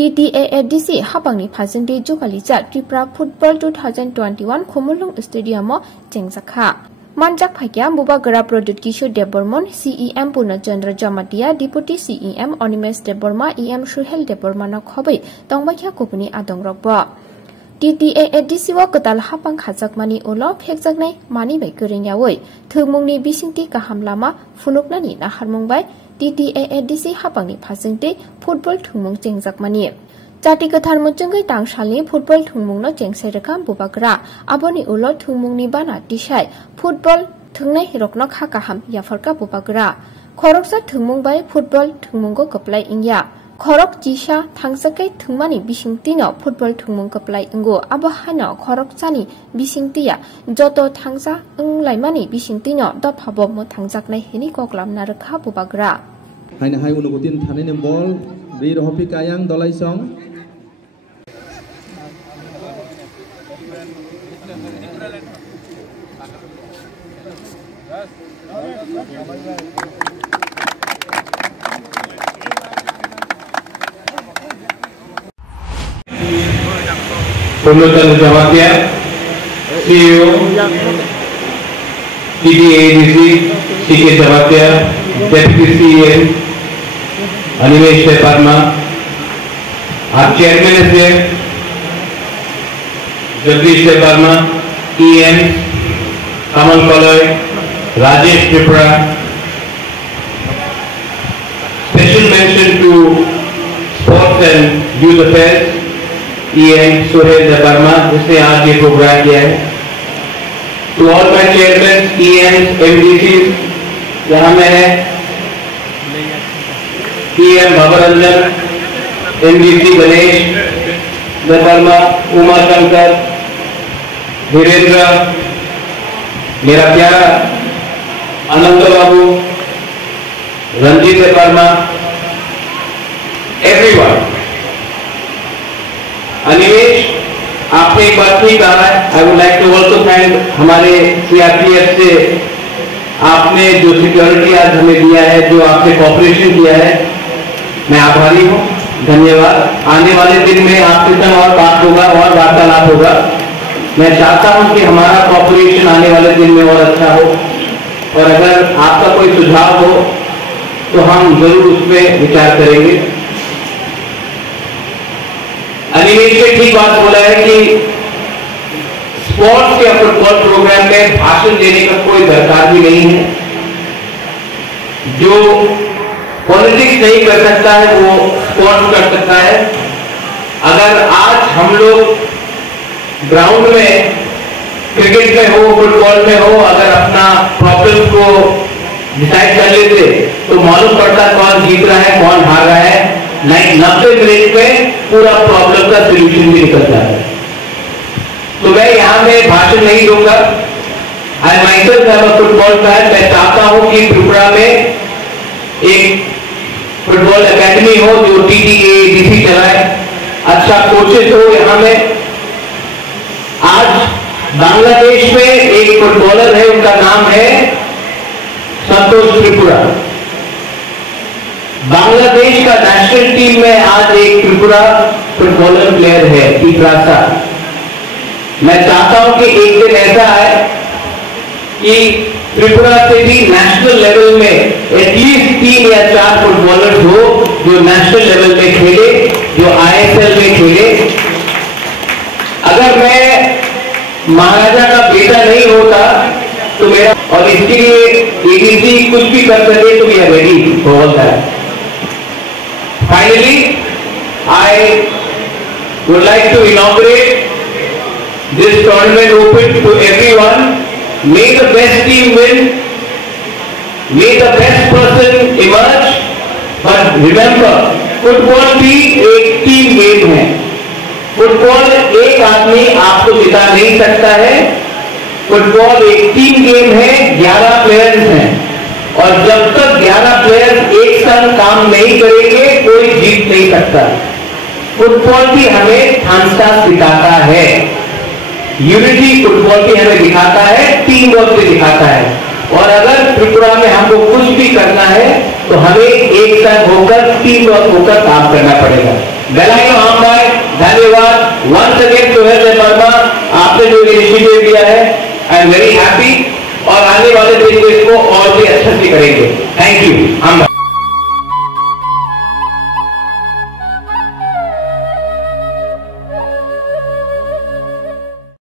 TTAADC हाबांनि फाजोंदि जुगालिजा त्रिपुरा फुटबल 2021 खुमुलुं स्टेडियाम जेंजाखा मानजाक फाइकिया बुबा गरा Pradyot Kishore Debbarman CEM Purnachandra Jamatia deputy CEM Animesh Debbarma EM Suhel Debbarma खबै तंबाखिया कुपनि आदंरब TTAADC व कताल हाबां खाजाकमानि उलो फेकजाकनाय मानि बाय गोरेंयावै थोमुंनि बिसिंति गाहाम लामा फुनुकनानि नाहारमुंबाय TTAADC हाबांनि फाजोंदि फुटबल थुमुं जेंजाकमानि जाति गोथार मुचुंगै तांसालनि फुटबल थुंमुंनो जेंसायरखा बुबाग्रा आबोनि उलो थुंमुंनि बाना दिसाय फुटबल थुंनाय रकनो खा गाहाम याफरका बुबाग्रा खरकसा थुंमुंबाय फुटबल थुंमुंगो कपलाय इंया खरक जिसा थांसाकै थुंमानि बिसिंतिनो फुटबल थुंमुं कपलाय इंगो आबो हानो खरकसानि बिसिंतिया जतो थांसा लाइमानि बिसिंतिनो दफाबो मो थांजाकनाय हेनि कक्लामना रखा बुबाग्रा हायना हाय उनुगतिन थानैनि बल बे रहपि कायां दलाइसं पूर्णचंद्र Jamatia CEO TTAADC CK Jamatia Deputy CEM Animesh Debbarma आप चेयरमैन है जगदीश देबबर्मा EM कमल कलय Rajesh Tripura special mention to sports and youth affairs EM Suhel Debbarma जिसने आज ये प्रोग्राम किया है to all my chairman EMs MDCs यहाँ में है EM भवरंजन MDC गणेश देबबर्मा उमा शंकर धीरेन्द्र मेरा प्यारा अनंत बाबू रंजीत देबबर्मा एवरीवन अनिमेश आपने एक बात नहीं कहा है I would like to also thank हमारे CRPF से आपने जो सिक्योरिटी आज हमें दिया है जो आपने कॉपरेशन किया है मैं आभारी हूँ धन्यवाद आने वाले दिन में आपके संग और बात होगा और वार्तालाप होगा मैं चाहता हूँ कि हमारा कॉपरेशन आने वाले दिन में और अच्छा हो और अगर आपका कोई सुझाव हो तो हम जरूर उस पर विचार करेंगे अनिमेश ने ठीक बात बोला है कि स्पोर्ट्स या फुटबॉल प्रोग्राम में भाषण देने का कोई दरकार भी नहीं है जो पॉलिटिक्स नहीं कर सकता है वो स्पोर्ट्स कर सकता है अगर आज हम लोग ग्राउंड में क्रिकेट में हो फुटबॉल में हो अगर अपना प्रॉब्लम को डिसाइड कर लेते तो मालूम पड़ता कौन जीत रहा है कौन हार रहा है 90 मिनट में पूरा प्रॉब्लम का सोल्यूशन भी निकलता है तो मैं यहाँ में भाषण नहीं दूंगा आई myself am a football fan मैं चाहता हूँ कि त्रिपुरा में एक फुटबॉल एकेडमी हो जो TTAADC चलाए अच्छा कोचेस हो यहाँ में आज बांग्लादेश में एक फुटबॉलर है उनका नाम है संतोष त्रिपुरा बांग्लादेश का नेशनल टीम में आज एक त्रिपुरा फुटबॉलर प्लेयर है तीपरासा मैं चाहता हूं कि एक दिन ऐसा है कि त्रिपुरा से भी नेशनल लेवल में एटलीस्ट 3 या 4 फुटबॉलर्स हो जो नेशनल लेवल में खेले जो ISL में खेले अगर मैं महाराजा का बेटा नहीं होता तो मेरा और इसके लिए ADC कुछ भी कर सके तो we are ready for all that Finally, I would like to inaugurate this tournament open to everyone. May the best team win. May the best person emerge. But remember, football भी एक team game है. Football एक आदमी आपको जिता नहीं सकता है. फुटबॉल एक टीम गेम है. 11 प्लेयर्स हैं. और जब तक 11 प्लेयर्स एक संग काम नहीं करेंगे कोई जीत नहीं सकता फुटबॉल भी हमें थांसा सिखाता है यूनिटी फुटबॉल भी हमें दिखाता है टीम वर्क भी दिखाता है और अगर त्रिपुरा में हमको कुछ भी करना है तो हमें एक साथ होकर टीम वर्क होकर काम करना पड़ेगा बेलायू हम भाई धन्यवाद। वंस अगेन सोहेल वर्मा, आपने जो इनिशिएटिव लिया है आई एम वेरी हैप्पी और आने वाले दिन को इसको और भी अच्छा से करेंगे। Thank you. हम